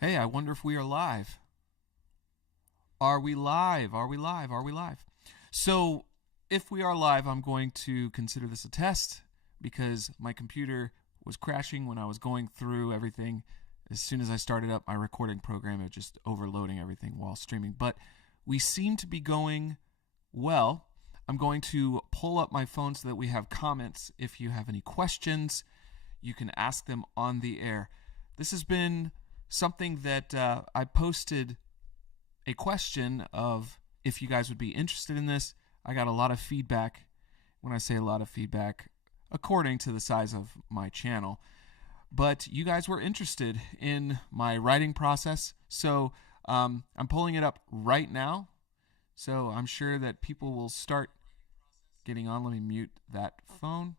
Hey, I wonder if we are live. Are we live? Are we live? Are we live? So, if we are live, I'm going to consider this a test because my computer was crashing when I was going through everything. As soon as I started up my recording program, it just overloading everything while streaming. But we seem to be going well. I'm going to pull up my phone so that we have comments. If you have any questions, you can ask them on the air. This has been something that I posted a question of if you guys would be interested in this. I got a lot of feedback. When I say a lot of feedback, according to the size of my channel. But you guys were interested in my writing process, so I'm pulling it up right now. So I'm sure that people will start getting on. Let me mute that phone.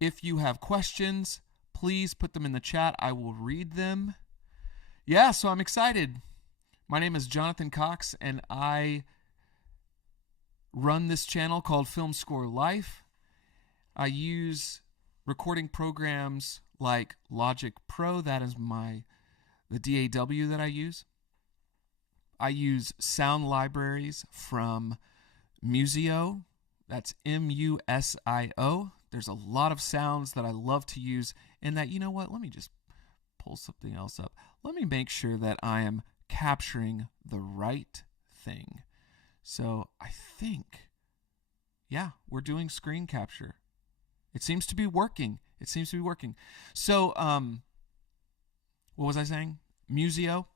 If you have questions, please put them in the chat. I will read them. Yeah, so I'm excited. My name is Jonathan Cox, and I run this channel called Film Score Life. I use recording programs like Logic Pro. That is the DAW that I use. I use sound libraries from Musio. That's Musio. There's a lot of sounds that I love to use. And that, you know what? Let me just pull something else up. Let me make sure that I am capturing the right thing. So I think, yeah, we're doing screen capture. It seems to be working. So, what was I saying? Musio.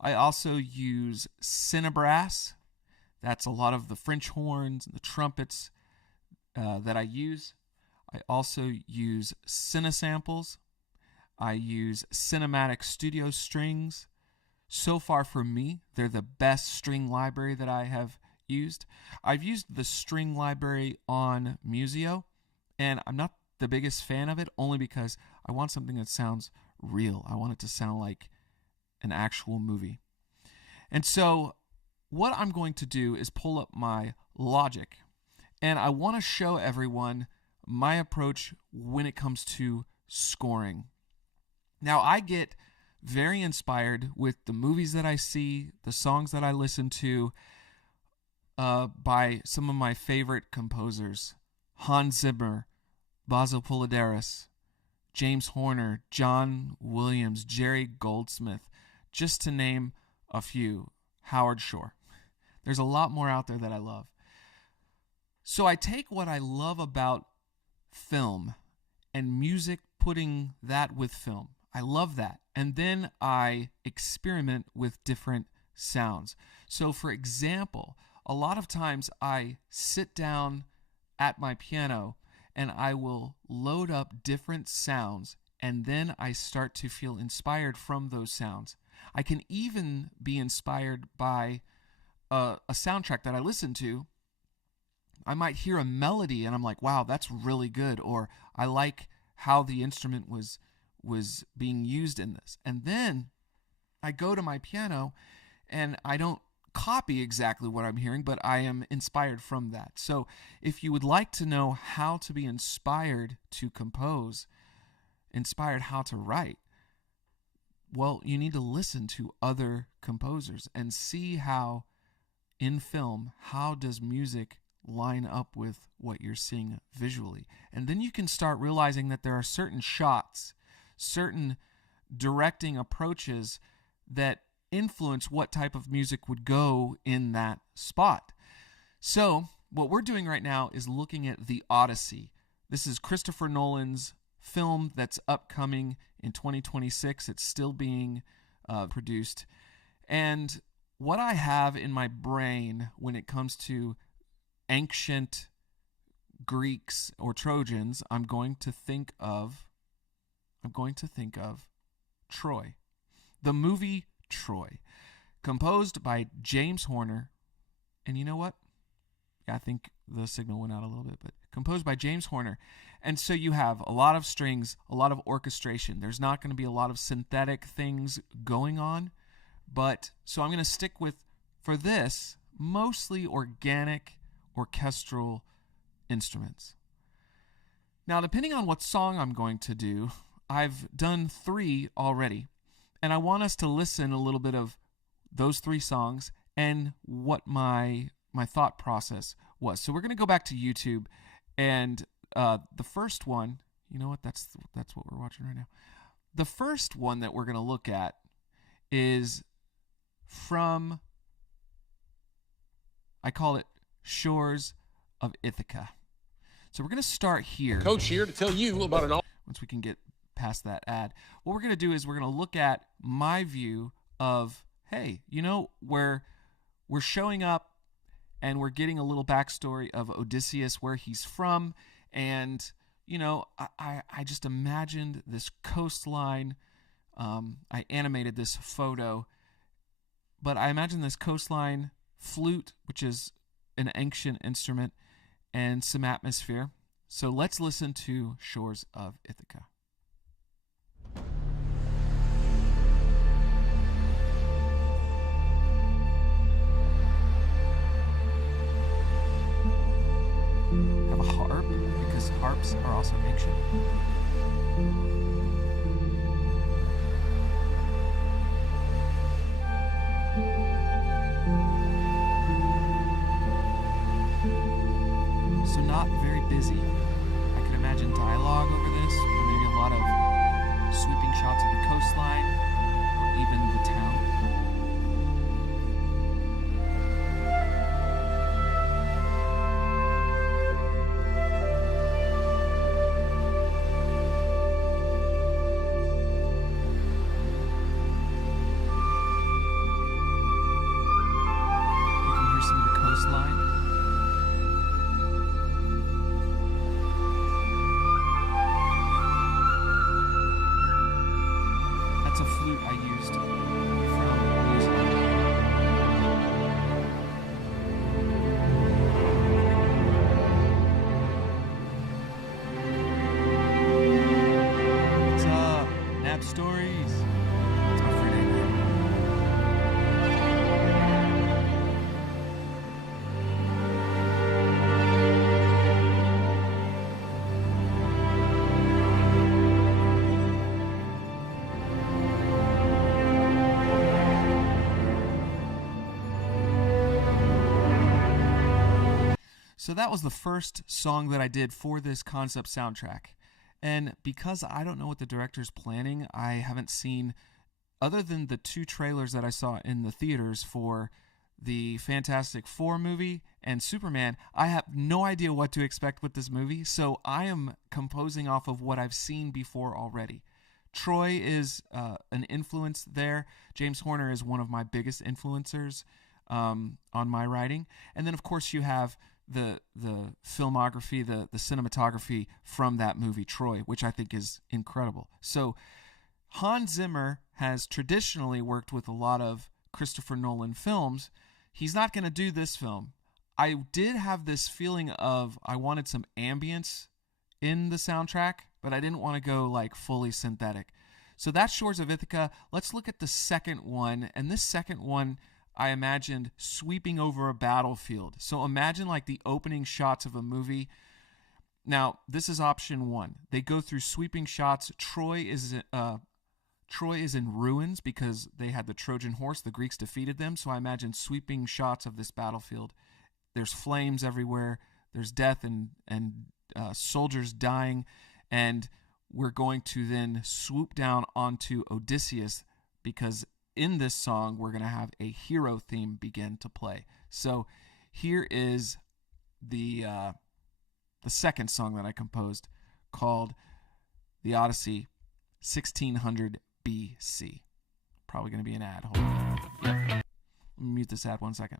I also use Cinebrass. That's a lot of the French horns and the trumpets that I use. I also use Cinesamples. I use Cinematic Studio Strings. So far for me, they're the best string library that I have used. I've used the string library on Musio, and I'm not the biggest fan of it only because I want something that sounds real. I want it to sound like an actual movie. And so what I'm going to do is pull up my Logic, and I want to show everyone my approach when it comes to scoring. Now, I get very inspired with the movies that I see, the songs that I listen to, by some of my favorite composers: Hans Zimmer, Basil Poledouris, James Horner, John Williams, Jerry Goldsmith, just to name a few. Howard Shore. There's a lot more out there that I love. So I take what I love about film and music, putting that with film. I love that. And then I experiment with different sounds. So for example, a lot of times I sit down at my piano and I will load up different sounds, and then I start to feel inspired from those sounds. I can even be inspired by a soundtrack that I listen to. I might hear a melody and I'm like, wow, that's really good, or I like how the instrument was being used in this. And then I go to my piano and I don't copy exactly what I'm hearing, but I am inspired from that. So if you would like to know how to be inspired to compose, inspired how to write, well, you need to listen to other composers and see how in film, how does music line up with what you're seeing visually. And then you can start realizing that there are certain shots, certain directing approaches that influence what type of music would go in that spot. So what we're doing right now is looking at the Odyssey. This is Christopher Nolan's film that's upcoming in 2026. It's still being produced. And what I have in my brain when it comes to ancient Greeks or Trojans, I'm going to think of Troy. The movie Troy, composed by James Horner. And you know what? Yeah, I think the signal went out a little bit, but composed by James Horner. And so you have a lot of strings, a lot of orchestration. There's not going to be a lot of synthetic things going on, but so I'm going to stick with, for this, mostly organic orchestral instruments. Now, depending on what song I'm going to do, I've done 3 already. And I want us to listen a little bit of those 3 songs and what my thought process was. So we're going to go back to YouTube, and the first one, you know what? That's what we're watching right now. The first one that we're going to look at is from, I call it Shores of Ithaca. So we're going to start here. Coach here to tell you about an... Once we can get past that ad, what we're going to do is we're going to look at my view of, hey, where we're showing up and we're getting a little backstory of Odysseus, where he's from. And, I just imagined this coastline. I animated this photo, but I imagine this coastline, flute, which is an ancient instrument, and some atmosphere. So let's listen to Shores of Ithaca. Have a harp, because harps are also ancient. So not very busy. I could imagine dialogue over this, or maybe a lot of sweeping shots of the coastline, or even the town. You can hear some of the coastline. That's a flute I used from New Zealand. What's up? Nap Stories. It's my Friday night. So that was the first song that I did for this concept soundtrack. And because I don't know what the director's planning, I haven't seen, other than the 2 trailers that I saw in the theaters for the Fantastic Four movie and Superman, I have no idea what to expect with this movie. So I am composing off of what I've seen before already. Troy is an influence there. James Horner is one of my biggest influencers on my writing. And then, of course, you have the filmography, the cinematography from that movie, Troy, which I think is incredible. So Hans Zimmer has traditionally worked with a lot of Christopher Nolan films. He's not going to do this film. I did have this feeling of I wanted some ambience in the soundtrack, but I didn't want to go like fully synthetic. So that's Shores of Ithaca. Let's look at the second one. And this second one, I imagined sweeping over a battlefield. So imagine like the opening shots of a movie. Now, this is option 1. They go through sweeping shots. Troy is in ruins because they had the Trojan horse. The Greeks defeated them. So I imagine sweeping shots of this battlefield. There's flames everywhere. There's death and soldiers dying. And we're going to then swoop down onto Odysseus, because in this song, we're going to have a hero theme begin to play. So here is the second song that I composed, called The Odyssey, 1600 BC. Probably going to be an ad. Hold on. Yep. Let me mute this ad 1 second.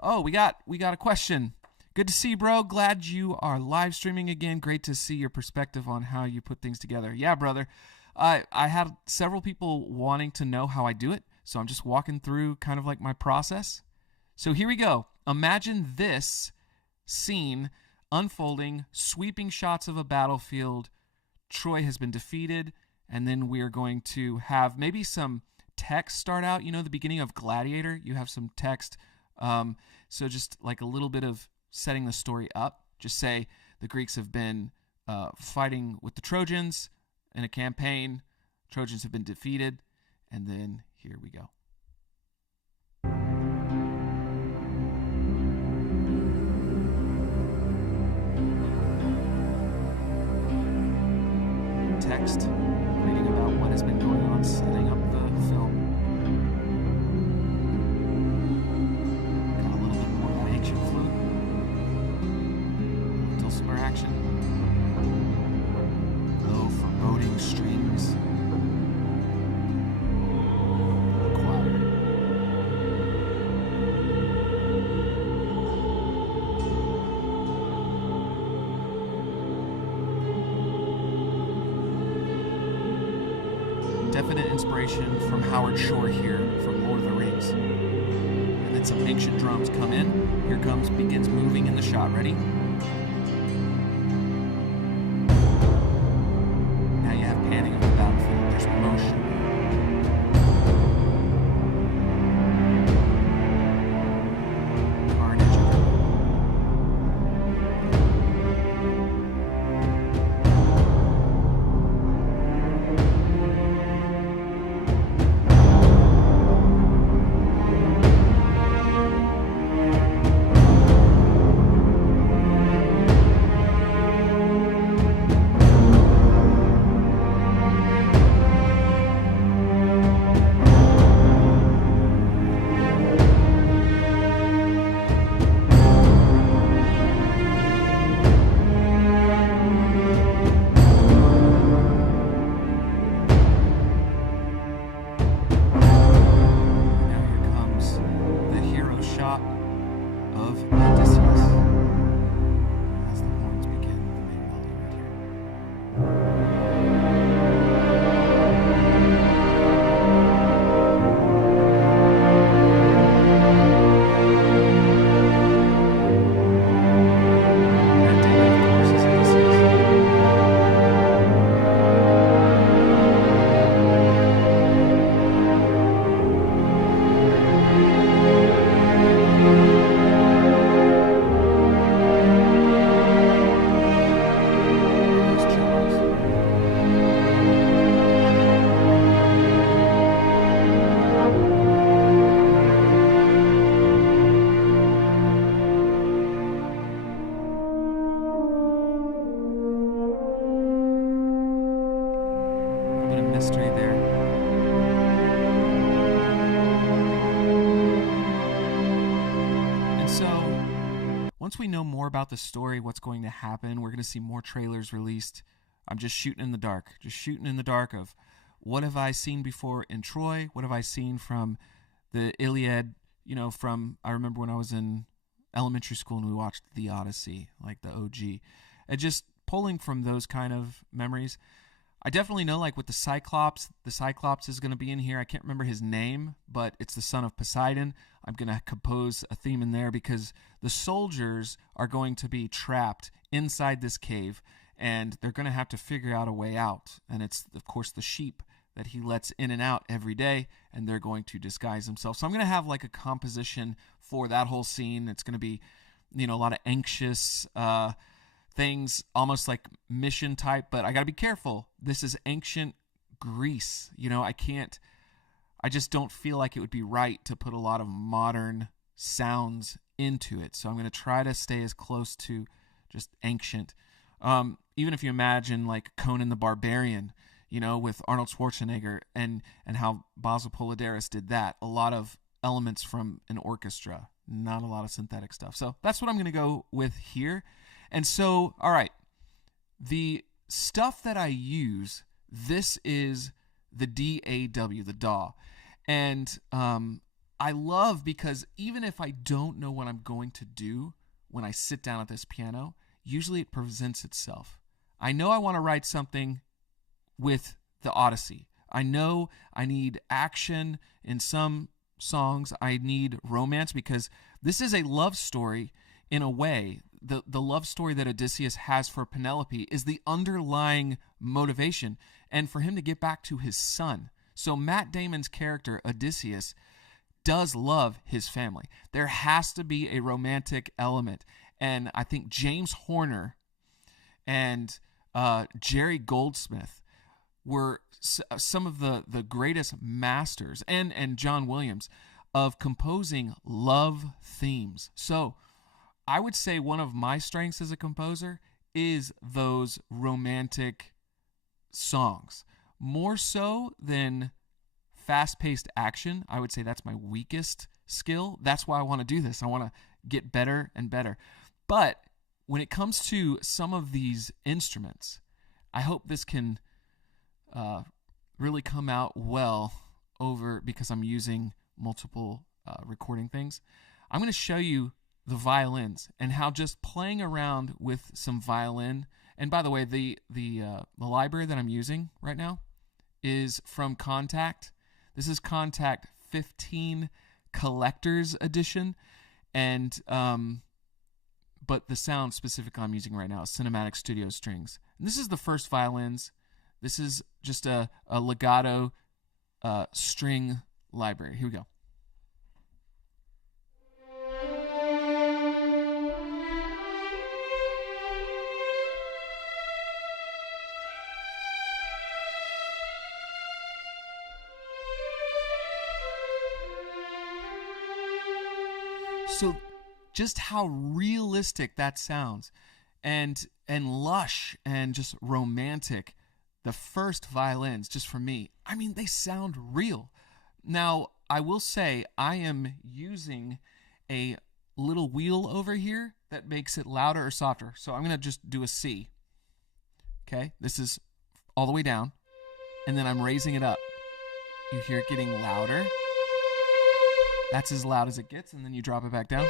Oh, we got a question. Good to see you, bro. Glad you are live streaming again. Great to see your perspective on how you put things together. Yeah, brother. I had several people wanting to know how I do it, so I'm just walking through kind of like my process. So here we go. Imagine this scene unfolding, sweeping shots of a battlefield. Troy has been defeated, and then we're going to have maybe some text start out. You know, the beginning of Gladiator, you have some text. So just like a little bit of setting the story up. Just say the Greeks have been fighting with the Trojans in a campaign. Trojans have been defeated, and then here we go. Text reading about what has been going on, setting up the film. Got a little bit more of an ancient flute. Dulcimer action. Low foreboding strings. Definite inspiration from Howard Shore here from Lord of the Rings. And then some ancient drums come in. Here begins moving in the shot. Ready? Now you have panning of the battlefield. There's motion. Carnage everywhere. Of Odysseus as the horns begin the main melody right here. Matt Damon, of course, is Odysseus. Mystery there. And so, once we know more about the story, what's going to happen, we're going to see more trailers released. I'm just shooting in the dark. Just shooting in the dark of what have I seen before in Troy? What have I seen from the Iliad? You know, I remember when I was in elementary school and we watched the Odyssey, like the OG. And just pulling from those kind of memories. I definitely know, like with the Cyclops is going to be in here. I can't remember his name, but it's the son of Poseidon. I'm going to compose a theme in there because the soldiers are going to be trapped inside this cave, and they're going to have to figure out a way out. And it's, of course, the sheep that he lets in and out every day, and they're going to disguise themselves. So I'm going to have like a composition for that whole scene. It's going to be, a lot of anxious things, almost like mission type, but I got to be careful. This is ancient Greece. I just don't feel like it would be right to put a lot of modern sounds into it. So I'm going to try to stay as close to just ancient. Even if you imagine like Conan the Barbarian, with Arnold Schwarzenegger and how Basil Polidaris did that. A lot of elements from an orchestra, not a lot of synthetic stuff. So that's what I'm going to go with here. And so, all right, the stuff that I use, this is the DAW, the DAW. And I love because even if I don't know what I'm going to do when I sit down at this piano, usually it presents itself. I know I want to write something with the Odyssey. I know I need action in some songs. I need romance because this is a love story in a way. The love story that Odysseus has for Penelope is the underlying motivation, and for him to get back to his son. So Matt Damon's character, Odysseus, does love his family. There has to be a romantic element, and I think James Horner and Jerry Goldsmith were some of the greatest masters, and John Williams, of composing love themes. So I would say one of my strengths as a composer is those romantic songs. More so than fast-paced action, I would say that's my weakest skill. That's why I want to do this. I want to get better and better. But when it comes to some of these instruments, I hope this can really come out well over, because I'm using multiple recording things. I'm going to show you the violins and how just playing around with some violin. And by the way, the library that I'm using right now is from Contact. This is Contact 15 Collector's Edition, and but the sound specific I'm using right now is Cinematic Studio Strings. And this is the first violins. This is just a legato string library. Here we go. So just how realistic that sounds, and lush and just romantic. The first violins, just for me, I mean, they sound real. Now, I will say I am using a little wheel over here that makes it louder or softer. So I'm going to just do a C. Okay, this is all the way down, and then I'm raising it up. You hear it getting louder. That's as loud as it gets, and then you drop it back down.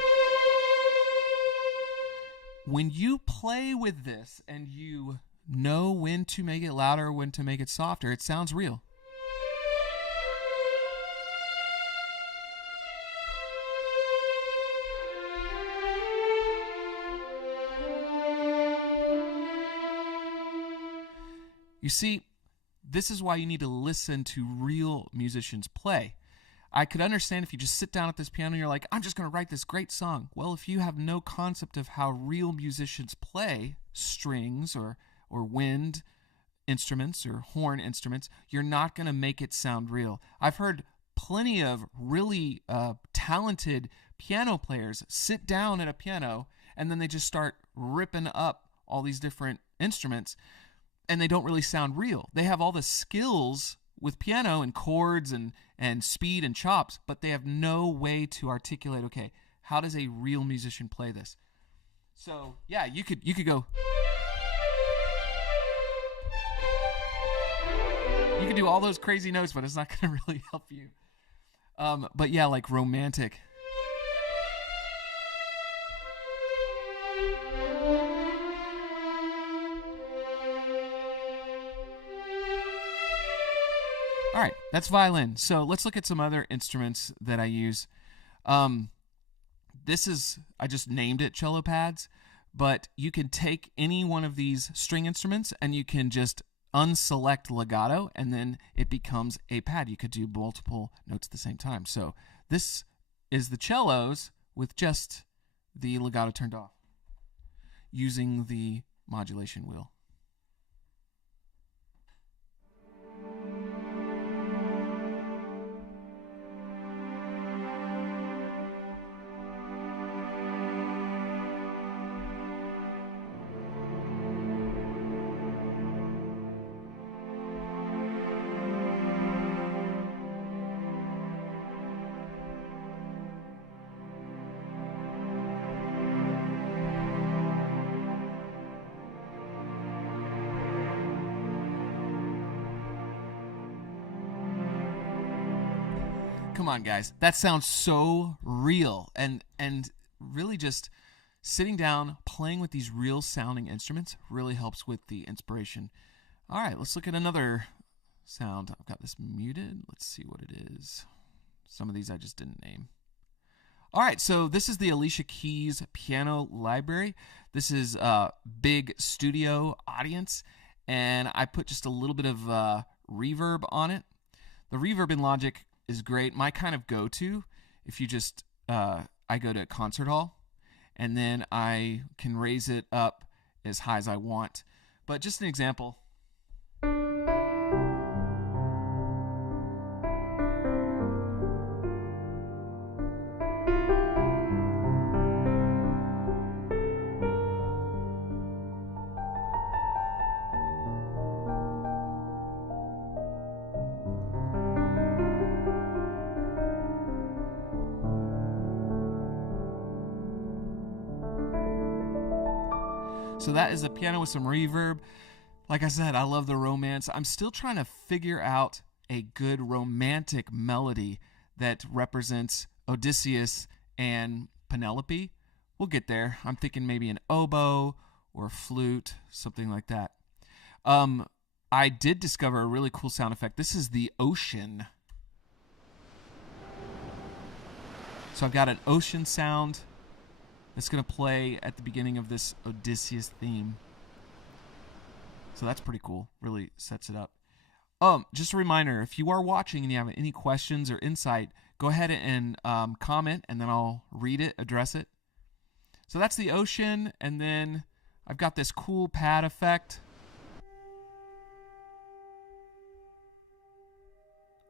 When you play with this and you know when to make it louder, when to make it softer, it sounds real. You see, this is why you need to listen to real musicians play. I could understand if you just sit down at this piano and you're like, I'm just going to write this great song. Well, if you have no concept of how real musicians play strings or wind instruments or horn instruments, you're not going to make it sound real. I've heard plenty of really talented piano players sit down at a piano and then they just start ripping up all these different instruments, and they don't really sound real. They have all the skills with piano and chords and speed and chops, but they have no way to articulate, okay, how does a real musician play this? So yeah, you could go. You could do all those crazy notes, but it's not going to really help you. But yeah, like romantic. All right, that's violin. So let's look at some other instruments that I use. This is, I just named it cello pads, but you can take any one of these string instruments and you can just unselect legato, and then it becomes a pad. You could do multiple notes at the same time. So this is the cellos with just the legato turned off using the modulation wheel. Come on, guys. That sounds so real. And really just sitting down, playing with these real sounding instruments really helps with the inspiration. All right, let's look at another sound. I've got this muted. Let's see what it is. Some of these I just didn't name. All right, so this is the Alicia Keys piano library. This is a big studio audience, and I put just a little bit of reverb on it. The reverb in Logic is great. My kind of go-to, if you just, I go to a concert hall, and then I can raise it up as high as I want. But just an example. So that is a piano with some reverb. Like I said, I love the romance. I'm still trying to figure out a good romantic melody that represents Odysseus and Penelope. We'll get there. I'm thinking maybe an oboe or a flute, something like that. I did discover a really cool sound effect. This is the ocean. So I've got an ocean sound that's going to play at the beginning of this Odysseus theme. So that's pretty cool. Really sets it up. Just a reminder, if you are watching and you have any questions or insight, go ahead and comment, and then I'll read it, address it. So that's the ocean, and then I've got this cool pad effect.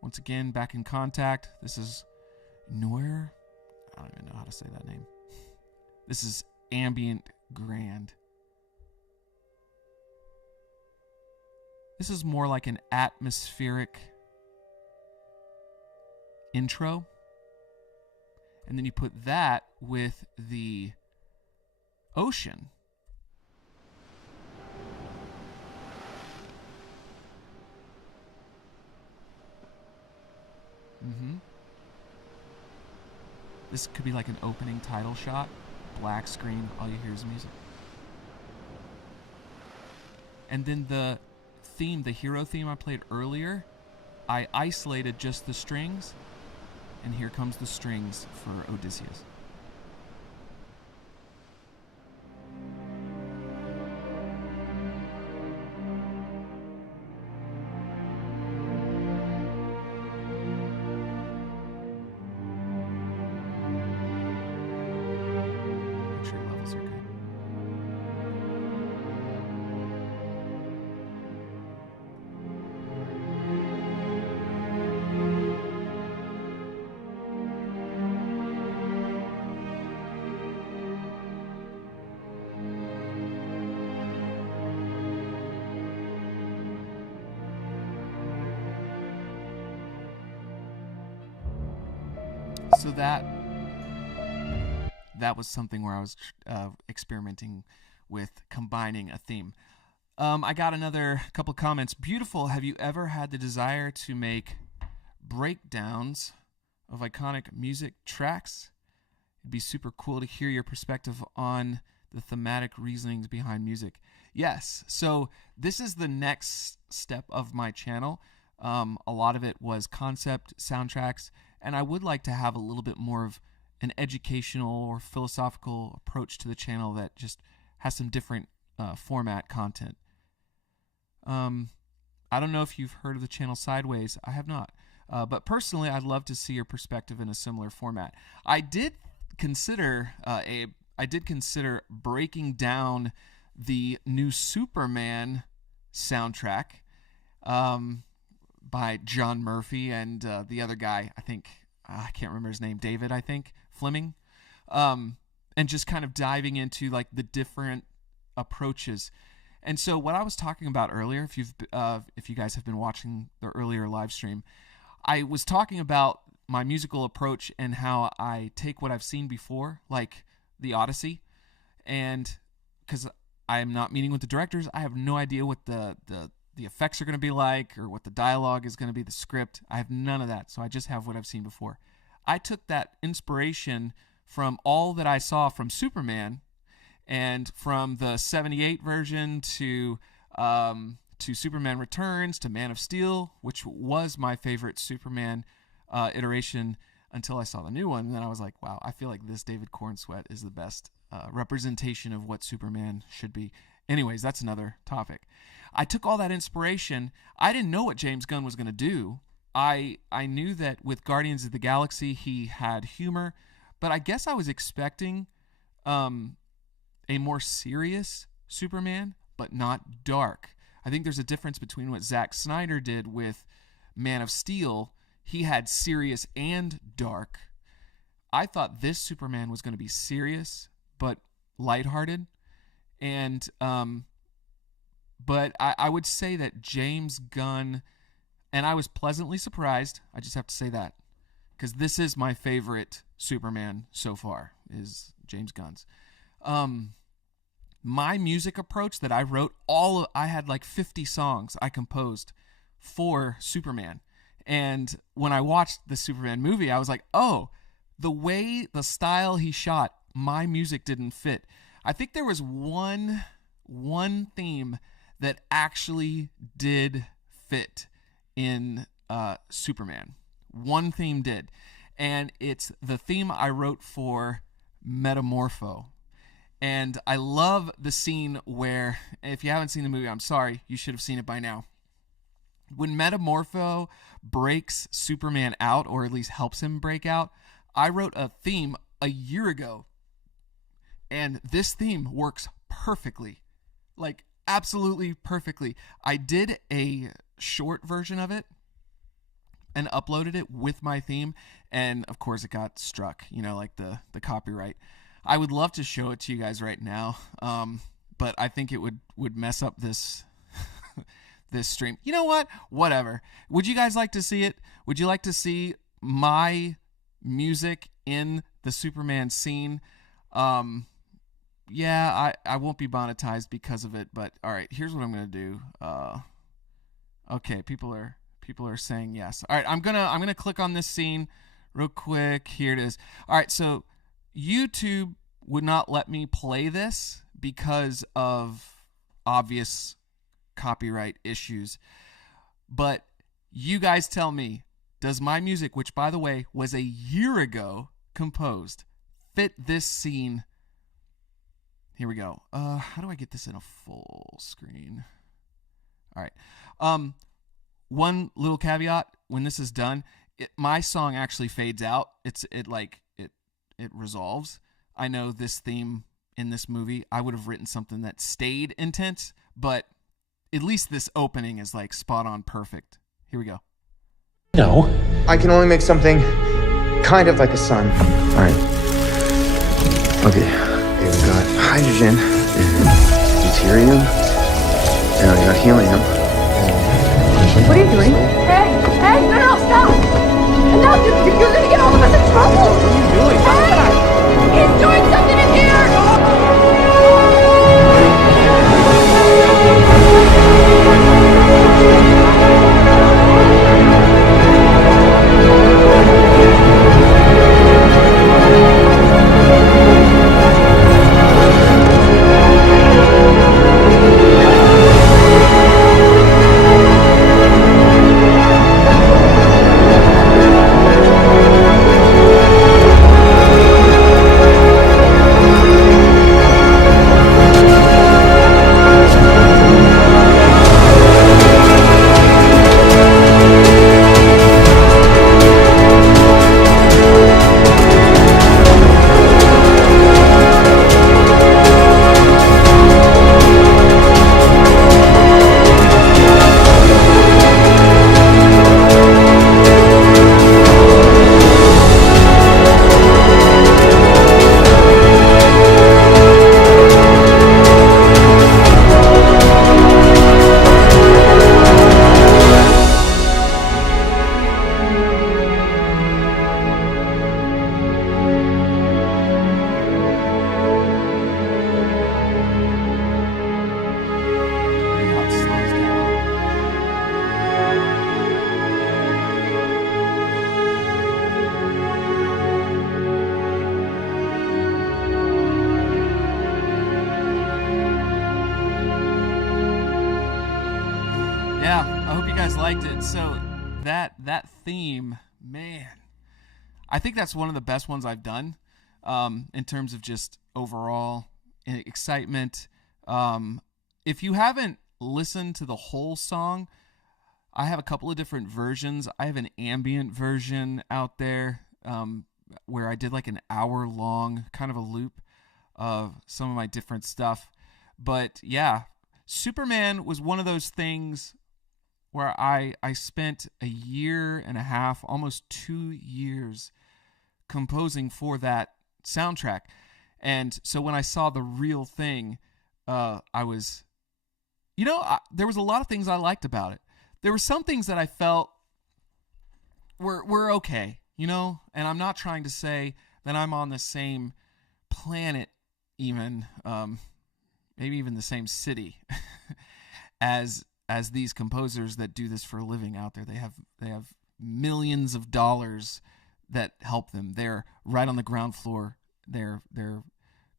Once again, back in contact. This is Noir. I don't even know how to say that name. This is ambient grand. This is more like an atmospheric intro. And then you put that with the ocean. This could be like an opening title shot. Black screen, all you hear is music. And then the theme, the hero theme I played earlier, I isolated just the strings, and here comes the strings for Odysseus. Make sure levels are good. So that was something where I was experimenting with combining a theme. I got another couple comments. Beautiful. Have you ever had the desire to make breakdowns of iconic music tracks? It'd be super cool to hear your perspective on the thematic reasonings behind music. Yes. So this is the next step of my channel. A lot of it was concept soundtracks, and I would like to have a little bit more of an educational or philosophical approach to the channel that just has some different format content. I don't know if you've heard of the channel Sideways. I have not. But personally, I'd love to see your perspective in a similar format. I did consider breaking down the new Superman soundtrack by John Murphy and the other guy, I think, I can't remember his name, David, I think, Fleming, and just kind of diving into like the different approaches. And so what I was talking about earlier, if you guys have been watching the earlier live stream, I was talking about my musical approach and how I take what I've seen before, like the Odyssey, and because I am not meeting with the directors, I have no idea what the effects are going to be like or what the dialogue is going to be, the script. I have none of that, so I just have what I've seen before. I took that inspiration from all that I saw from Superman, and from the 78 version to Superman Returns to Man of Steel, which was my favorite Superman iteration until I saw the new one. And then I was like, wow, I feel like this David Cornsweet is the best representation of what Superman should be. Anyways, that's another topic. I took all that inspiration. I didn't know what James Gunn was going to do. I knew that with Guardians of the Galaxy, he had humor, but I guess I was expecting a more serious Superman, but not dark. I think there's a difference between what Zack Snyder did with Man of Steel. He had serious and dark. I thought this Superman was going to be serious, but lighthearted. And but I would say that James Gunn, and I was pleasantly surprised, I just have to say that, because this is my favorite Superman so far, is James Gunn's. my music approach that I wrote, I had like 50 songs I composed for Superman. And when I watched the Superman movie, I was like, oh, the style he shot, my music didn't fit. I think there was one theme that actually did fit in Superman. One theme did. And it's the theme I wrote for Metamorpho. And I love the scene where, if you haven't seen the movie, I'm sorry, you should have seen it by now. When Metamorpho breaks Superman out, or at least helps him break out, I wrote a theme a year ago. And this theme works perfectly. Like, absolutely perfectly. I did a short version of it and uploaded it with my theme. And, of course, it got struck, like the copyright. I would love to show it to you guys right now, but I think it would mess up this this stream. You know what? Whatever. Would you guys like to see it? Would you like to see my music in the Superman scene? Yeah, I won't be monetized because of it, but all right, here's what I'm gonna do. Okay, people are saying yes. All right, I'm gonna click on this scene real quick. Here it is. All right, so YouTube would not let me play this because of obvious copyright issues. But you guys tell me, does my music, which by the way was a year ago composed, fit this scene? Here we go. How do I get this in a full screen? All right. One little caveat: when this is done, my song actually fades out. It resolves. I know this theme in this movie, I would have written something that stayed intense, but at least this opening is like spot on perfect. Here we go. No. I can only make something kind of like a sun. All right. Okay. Here we got hydrogen and deuterium. And I got helium. What are you doing? Hey, no, stop! No, you're gonna get all of us in trouble! What are you doing? Hey! He's doing something in here! Liked it. So that theme, man, I think that's one of the best ones I've done in terms of just overall excitement. If you haven't listened to the whole song, I have a couple of different versions. I have an ambient version out there where I did like an hour long kind of a loop of some of my different stuff. But yeah, Superman was one of those things where I spent a year and a half, almost 2 years, composing for that soundtrack. And so when I saw the real thing, I was, there was a lot of things I liked about it. There were some things that I felt were okay, and I'm not trying to say that I'm on the same planet even, maybe even the same city as these composers that do this for a living out there. They have millions of dollars that help them. They're right on the ground floor. They're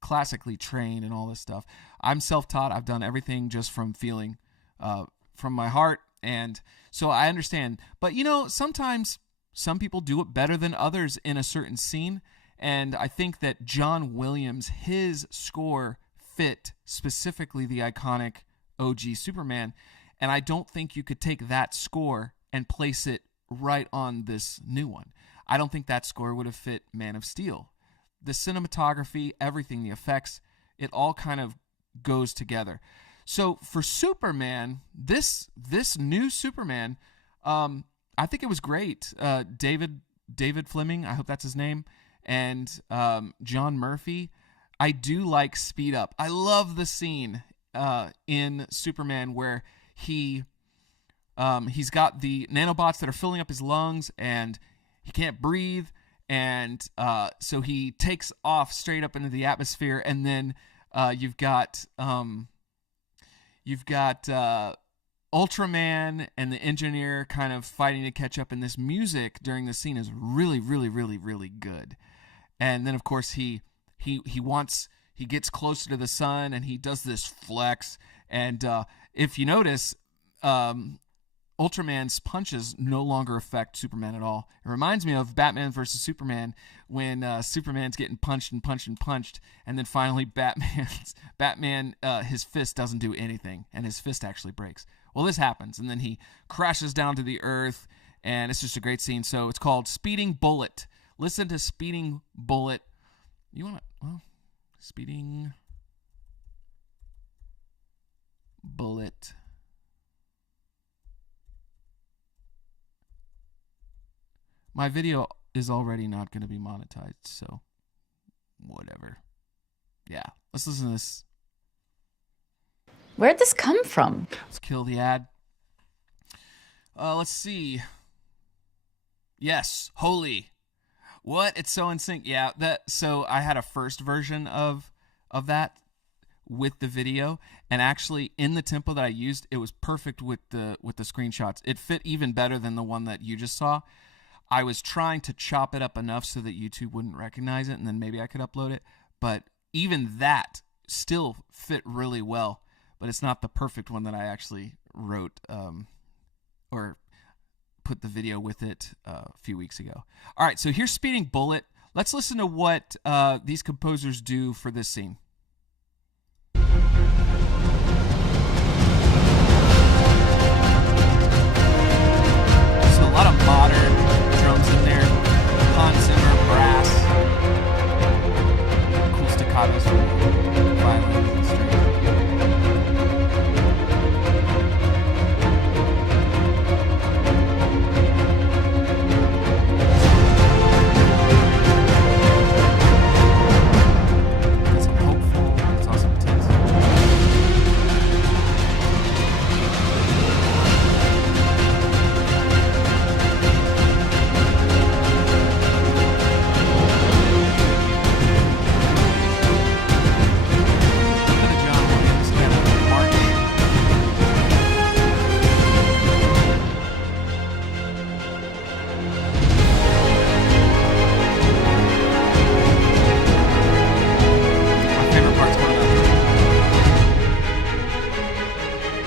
classically trained and all this stuff. I'm self-taught. I've done everything just from feeling, from my heart, and so I understand. But sometimes some people do it better than others in a certain scene, and I think that John Williams, his score fit specifically the iconic OG Superman, and I don't think you could take that score and place it right on this new one. I don't think that score would have fit Man of Steel. The cinematography, everything, the effects, it all kind of goes together. So for Superman, this new Superman, I think it was great. David Fleming, I hope that's his name, and John Murphy. I do like Speed Up. I love the scene in Superman where he's got the nanobots that are filling up his lungs and he can't breathe, and so he takes off straight up into the atmosphere, and then you've got Ultraman and the engineer kind of fighting to catch up, and this music during the scene is really, really, really, really good. And then of course he gets closer to the sun and he does this flex, and if you notice, Ultraman's punches no longer affect Superman at all. It reminds me of Batman versus Superman when Superman's getting punched and punched and punched, and then finally Batman his fist doesn't do anything, and his fist actually breaks. Well, this happens, and then he crashes down to the earth, and it's just a great scene. So it's called Speeding Bullet. Listen to Speeding Bullet. Speeding Bullet. My video is already not going to be monetized, so whatever. Yeah, let's listen to this. Where'd this come from? Let's kill the ad. Let's see. Yes, holy. What? It's so in sync. Yeah, so I had a first version of that with the video, and actually in the tempo that I used, it was perfect with the screenshots. It fit even better than the one that you just saw. I was trying to chop it up enough so that YouTube wouldn't recognize it, and then maybe I could upload it. But even that still fit really well. But it's not the perfect one that I actually wrote or put the video with it a few weeks ago. All right, so here's Speeding Bullet. Let's listen to what these composers do for this scene. So a lot of modern drums in there. Hans Zimmer, brass. Cool staccatos from violins and strings. It's hopeful. It's also intense.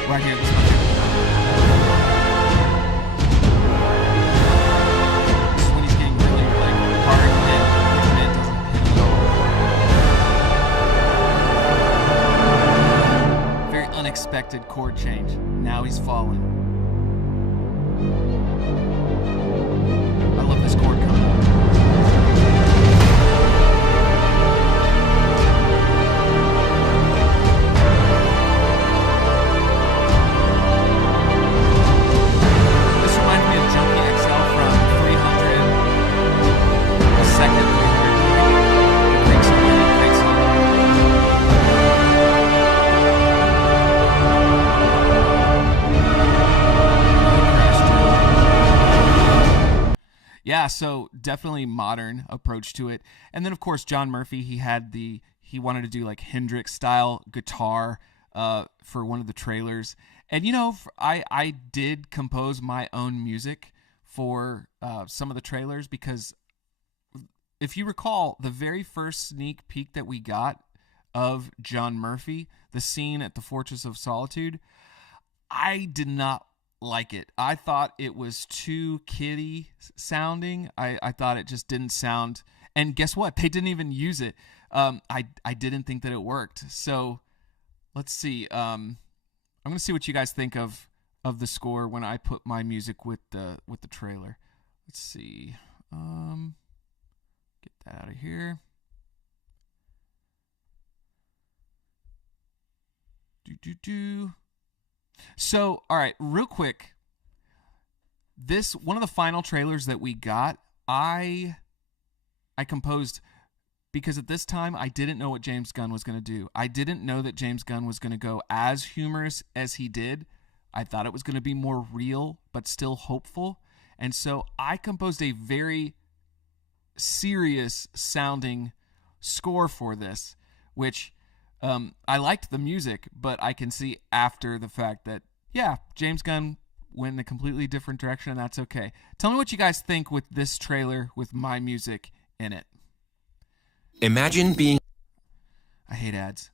Right here, this one. This is when he's getting really hard hit. The man doesn't hit at all. Very unexpected chord change. Now he's falling. I love this chord coming up. Yeah, so definitely modern approach to it. And then of course John Murphy, he had the he wanted to do like Hendrix style guitar for one of the trailers. And I did compose my own music for some of the trailers, because if you recall, the very first sneak peek that we got of John Murphy, the scene at the Fortress of Solitude, I did not like it. I thought it was too kiddie sounding. I thought it just didn't sound. And guess what? They didn't even use it. I didn't think that it worked. So let's see. I'm gonna see what you guys think of the score when I put my music with the trailer. Let's see. Get that out of here. So, all right, real quick. This one of the final trailers that we got, I composed, because at this time I didn't know what James Gunn was going to do. I didn't know that James Gunn was going to go as humorous as he did. I thought it was going to be more real, but still hopeful. And so I composed a very serious sounding score for this, which I liked the music, but I can see after the fact that, yeah, James Gunn went in a completely different direction, and that's okay. Tell me what you guys think with this trailer with my music in it. Imagine being... I hate ads.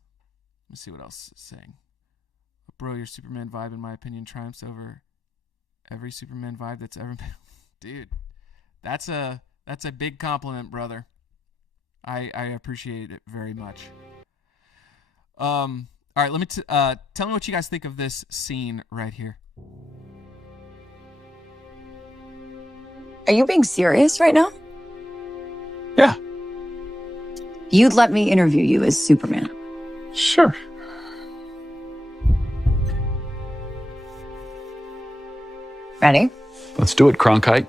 Let me see what else it's saying. Bro, your Superman vibe, in my opinion, triumphs over every Superman vibe that's ever been. Dude, that's a big compliment, brother. I appreciate it very much. All right, let me tell me what you guys think of this scene right here. Are you being serious right now? Yeah. You'd let me interview you as Superman. Sure. Ready? Let's do it, Cronkite.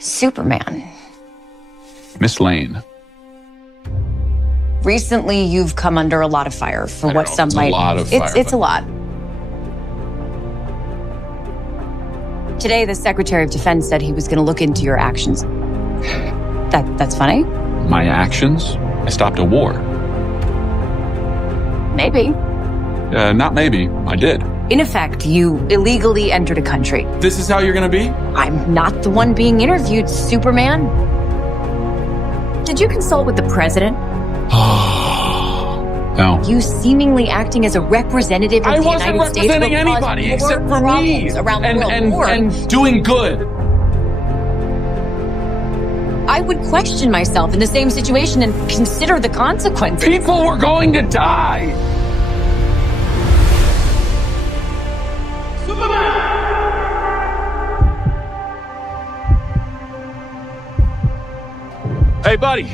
Superman. Miss Lane. Recently, you've come under a lot of fire for what some might... It's a lot of fire. It's a lot. Today, the Secretary of Defense said he was going to look into your actions. That's funny? My actions? I stopped a war. Maybe. Not maybe. I did. In effect, you illegally entered a country. This is how you're gonna be? I'm not the one being interviewed, Superman. Did you consult with the president? No. You seemingly acting as a representative of the United States. I wasn't representing anybody except for me around the world. And doing good. I would question myself in the same situation and consider the consequences. People were going to die. Hey, buddy.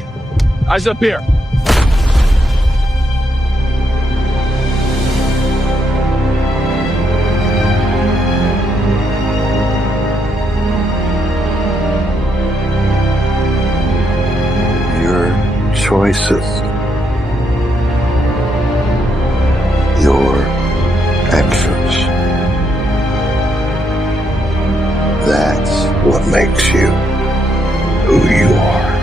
Eyes up here. Your choices. Your actions. That's what makes you who you are.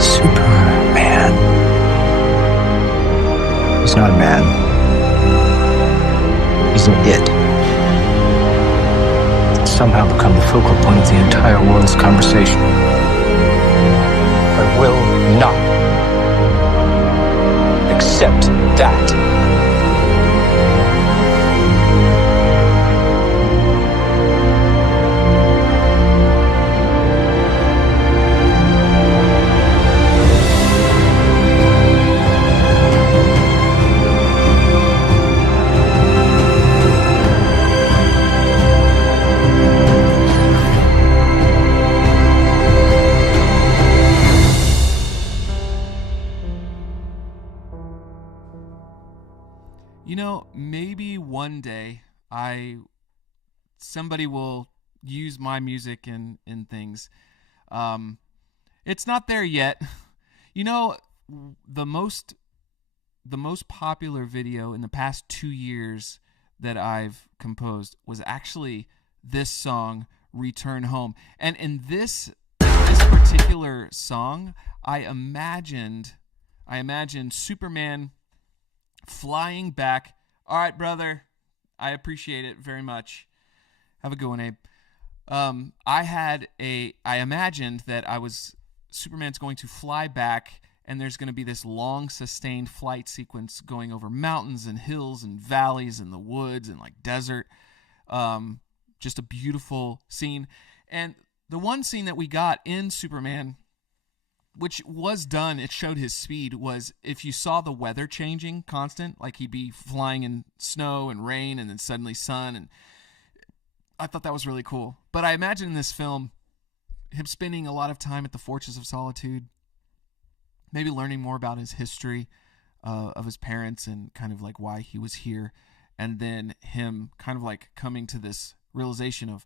Superman. He's not a man. He's an it. It's somehow become the focal point of the entire world's conversation. I will not accept that. Maybe one day somebody will use my music in things. It's not there yet. The most popular video in the past 2 years that I've composed was actually this song Return Home. And in this particular song, I imagined Superman flying back. All right, brother, I appreciate it very much. Have a good one, Abe. I imagined that Superman's going to fly back, and there's going to be this long, sustained flight sequence going over mountains and hills and valleys and the woods and like desert. Just a beautiful scene. And the one scene that we got in Superman, which was done, it showed his speed, was if you saw the weather changing constant, like he'd be flying in snow and rain and then suddenly sun, and I thought that was really cool. But I imagine in this film, him spending a lot of time at the Fortress of Solitude, maybe learning more about his history of his parents and kind of like why he was here, and then him kind of like coming to this realization of,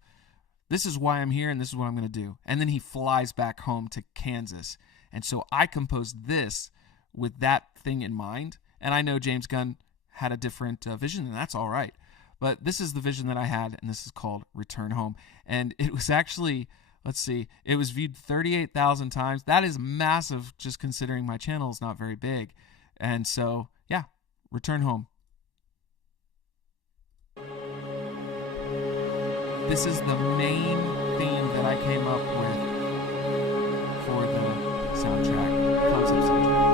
this is why I'm here and this is what I'm going to do. And then he flies back home to Kansas. And so I composed this with that thing in mind. And I know James Gunn had a different vision, and that's all right. But this is the vision that I had, and this is called Return Home. And it was actually, it was viewed 38,000 times. That is massive, just considering my channel is not very big. And so, yeah, Return Home. This is the main theme that I came up with for the soundtrack, concept soundtrack.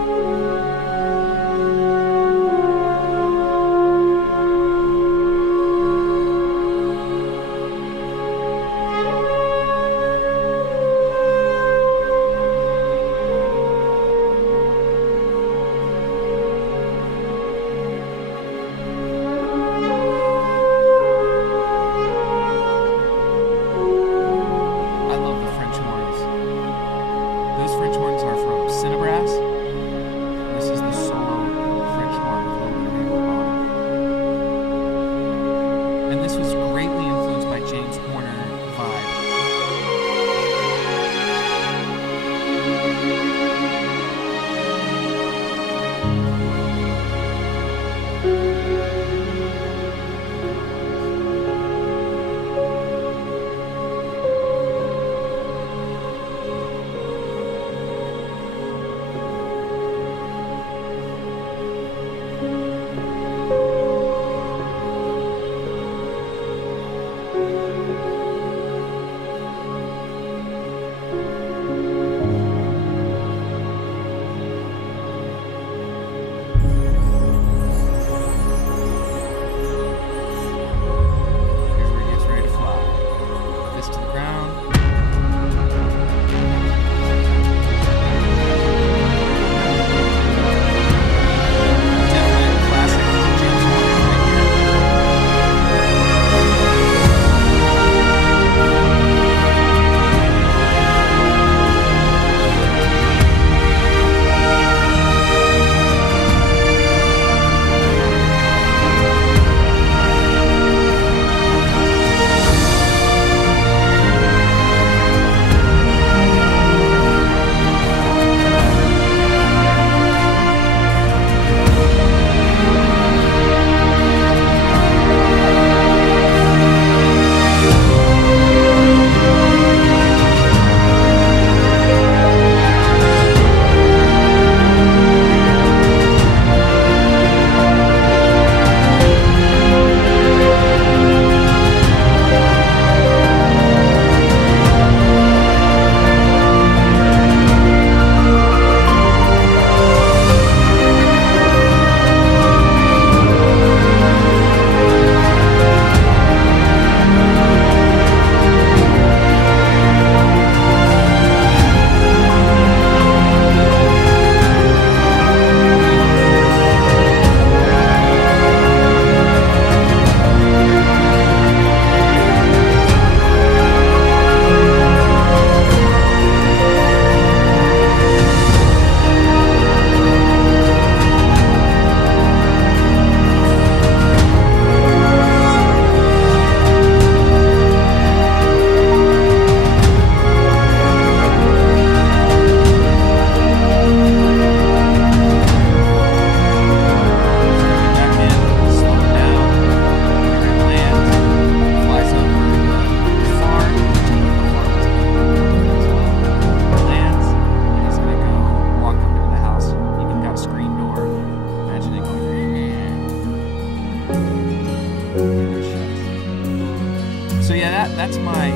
So yeah, that's my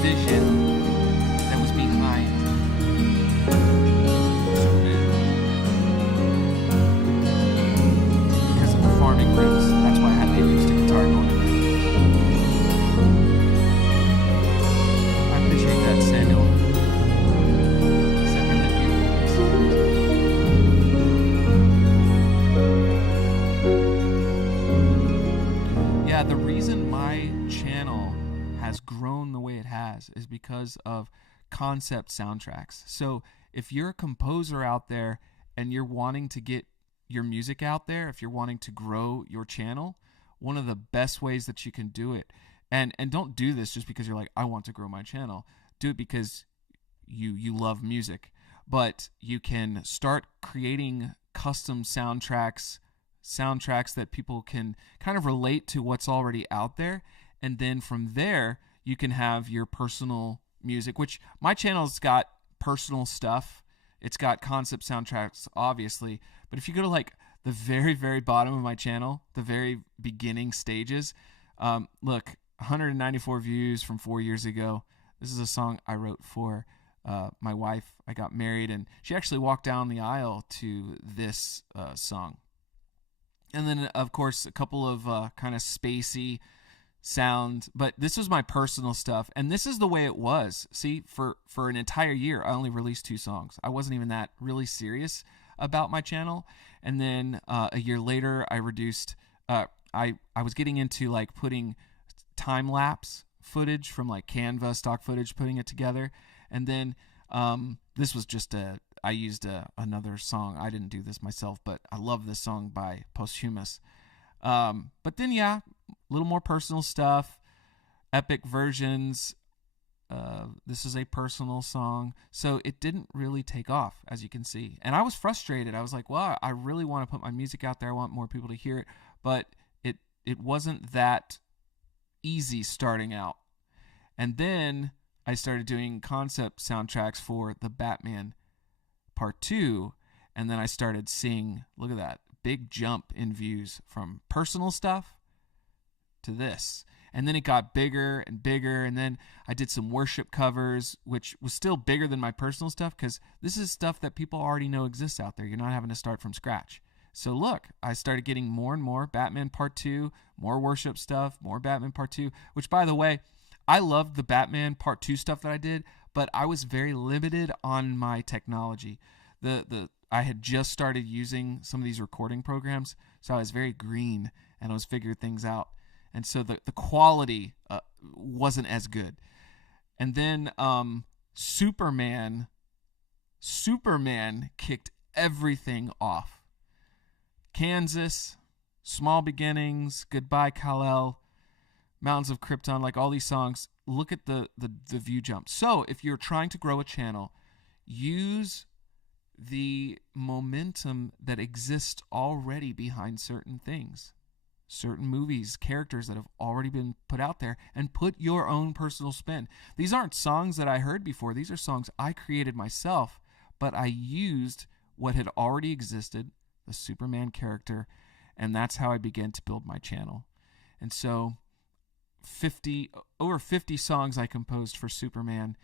vision that was behind Superman. Because of the farming roots, that's why I had the acoustic guitar going in there. I appreciate that, Samuel. Is that really beautiful? Yeah, the reason my channel has grown the way it has is because of concept soundtracks. So if you're a composer out there and you're wanting to get your music out there, if you're wanting to grow your channel, one of the best ways that you can do it, and don't do this just because you're like, I want to grow my channel. Do it because you love music. But you can start creating custom soundtracks that people can kind of relate to what's already out there. And then from there, you can have your personal music, which my channel's got personal stuff. It's got concept soundtracks, obviously. But if you go to like the very, very bottom of my channel, the very beginning stages, look, 194 views from 4 years ago. This is a song I wrote for my wife. I got married, and she actually walked down the aisle to this song. And then, of course, a couple of kind of spacey sound, but this was my personal stuff, and this is the way it was. See, for an entire year, I only released 2 songs. I wasn't even that really serious about my channel, and then a year later, I reduced. I was getting into like putting time lapse footage from like Canva stock footage, putting it together, and then this was just I used another song. I didn't do this myself, but I love this song by Posthumous. But then, yeah, a little more personal stuff, epic versions. This is a personal song. So it didn't really take off, as you can see. And I was frustrated. I was like, well, I really want to put my music out there. I want more people to hear it. But it wasn't that easy starting out. And then I started doing concept soundtracks for the Batman Part 2. And then I started seeing, look at that, big jump in views from personal stuff to this. And then it got bigger and bigger, and then I did some worship covers, which was still bigger than my personal stuff because this is stuff that people already know exists out there. You're not having to start from scratch. So look, I started getting more and more Batman Part 2, more worship stuff, more Batman Part 2, which, by the way, I loved the Batman Part 2 stuff that I did, but I was very limited on my technology. I had just started using some of these recording programs, so I was very green, and I was figuring things out. And so the quality wasn't as good. And then Superman kicked everything off. Kansas, Small Beginnings, Goodbye Kal-El, Mountains of Krypton, like all these songs, look at the view jump. So if you're trying to grow a channel, use the momentum that exists already behind certain things, certain movies, characters that have already been put out there, and put your own personal spin. These aren't songs that I heard before. These are songs I created myself, but I used what had already existed, the Superman character, and that's how I began to build my channel. And so over 50 songs I composed for Superman.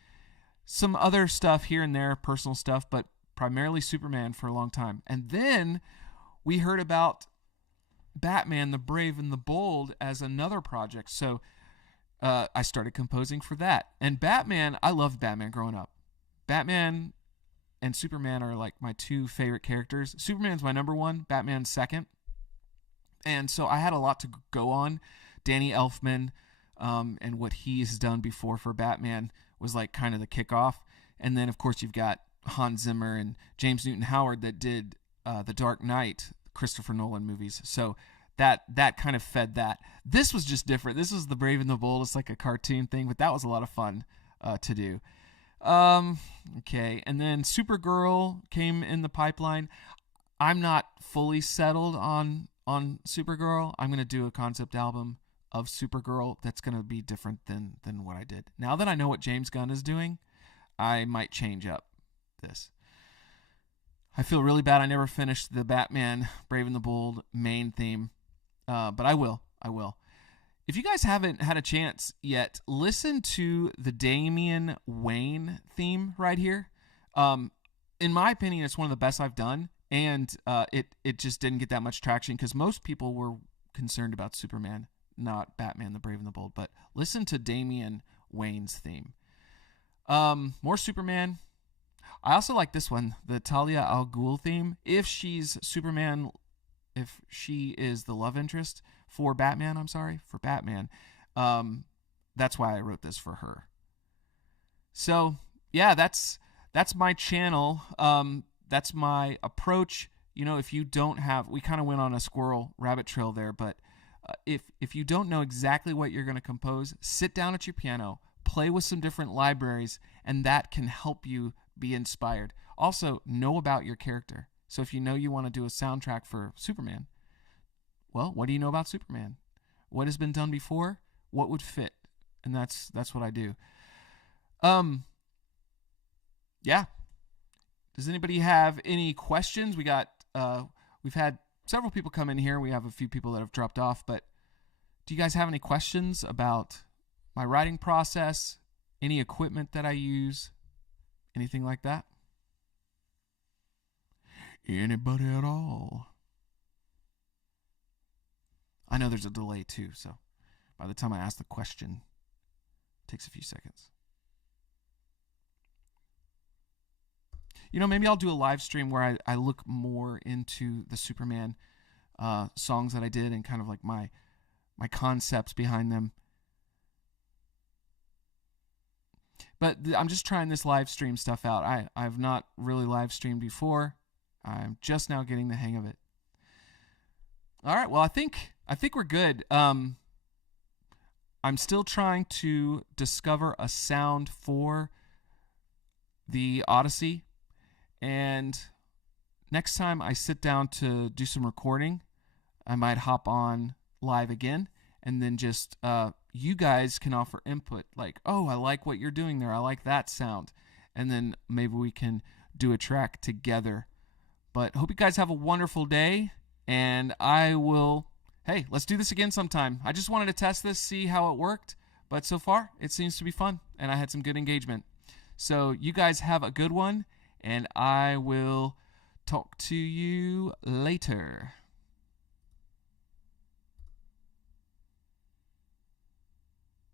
Some other stuff here and there, personal stuff, but primarily Superman for a long time. And then we heard about Batman, the Brave and the Bold as another project. So I started composing for that. And Batman, I loved Batman growing up. Batman and Superman are like my 2 favorite characters. Superman's my number 1, Batman's second. And so I had a lot to go on. Danny Elfman and what he's done before for Batman was like kind of the kickoff. And then, of course, you've got Hans Zimmer and James Newton Howard that did The Dark Knight, Christopher Nolan movies. So that kind of fed that. This was just different. This was The Brave and the Bold. It's like a cartoon thing, but that was a lot of fun to do. Okay, and then Supergirl came in the pipeline. I'm not fully settled on Supergirl. I'm going to do a concept album of Supergirl that's going to be different than what I did. Now that I know what James Gunn is doing, I might change up this. I feel really bad I never finished the Batman Brave and the Bold main theme, but I will. If you guys haven't had a chance yet, listen to the Damian Wayne theme right here. In my opinion, it's one of the best I've done, and it just didn't get that much traction because most people were concerned about Superman, not Batman the Brave and the Bold. But listen to Damian Wayne's theme. More Superman. I also like this one, the Talia al Ghul theme. If she's Superman, if she is the love interest for Batman, that's why I wrote this for her. So yeah, that's my channel. That's my approach. If you don't have, we kind of went on a squirrel rabbit trail there, but if you don't know exactly what you're going to compose, sit down at your piano, play with some different libraries, and that can help you be inspired. Also, know about your character. So if you know you want to do a soundtrack for Superman, well, what do you know about Superman? What has been done before? What would fit? And that's what I do. Yeah. Does anybody have any questions? We've had several people come in here. We have a few people that have dropped off, but do you guys have any questions about my writing process, any equipment that I use, anything like that? Anybody at all? I know there's a delay too, so by the time I ask the question, it takes a few seconds. Maybe I'll do a live stream where I look more into the Superman songs that I did and kind of like my concepts behind them. But I'm just trying this live stream stuff out. I've not really live streamed before. I'm just now getting the hang of it. All right, well, I think we're good. I'm still trying to discover a sound for the Odyssey. And next time I sit down to do some recording, I might hop on live again, and then just you guys can offer input like, oh, I like what you're doing there. I like that sound. And then maybe we can do a track together. But hope you guys have a wonderful day, and hey, let's do this again sometime. I just wanted to test this, see how it worked, but so far it seems to be fun, and I had some good engagement. So you guys have a good one, and I will talk to you later.